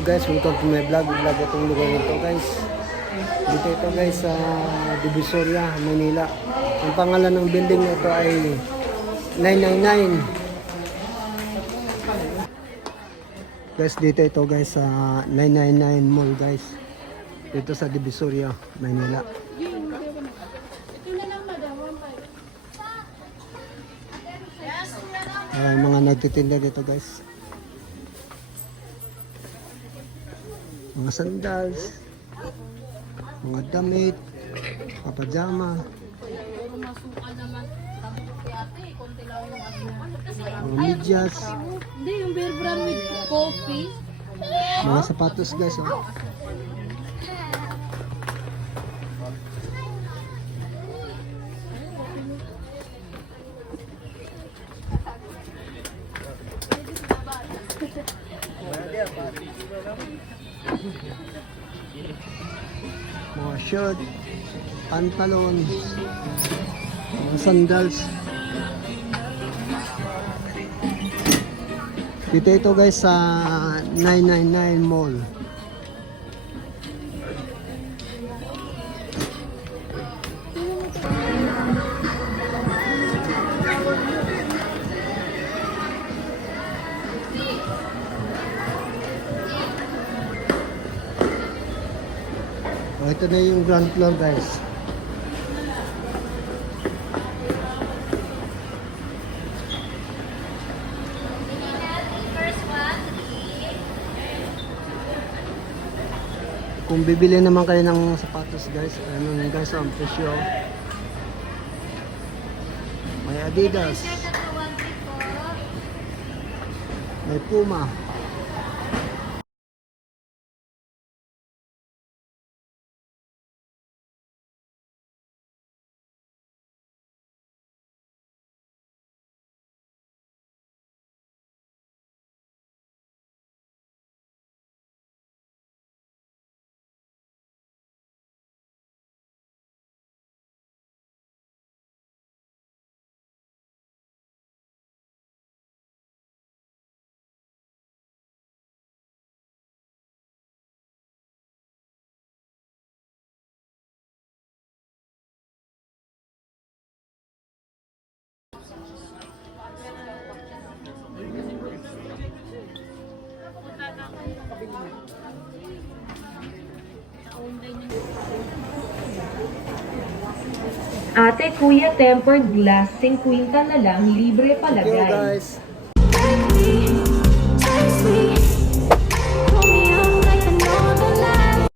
Hello guys, welcome to my vlog. Vlog itong lugar nito guys. Dito ito guys sa Divisoria, Manila. Ang pangalan ng building nito ay 999. Guys, dito ito guys sa 999 Mall guys. Dito sa Divisoria, Manila. Ayan, mga nagtitinda dito guys. Mga sandals, mga damit, papajama, mga medyas, Hindi, yung bear brand with coffee. mga sapatos guys. Oh. Mga shirt, pantalon, mga sandals. Dito ito guys sa 999 Mall. Oh, ito na yung ground floor guys. Kung bibili naman kayo ng sapatos guys, ano guys ang presyo. May Adidas, may Puma, Ate, kuya, tempered glass, 50 na lang, libre thank you palagay. guys.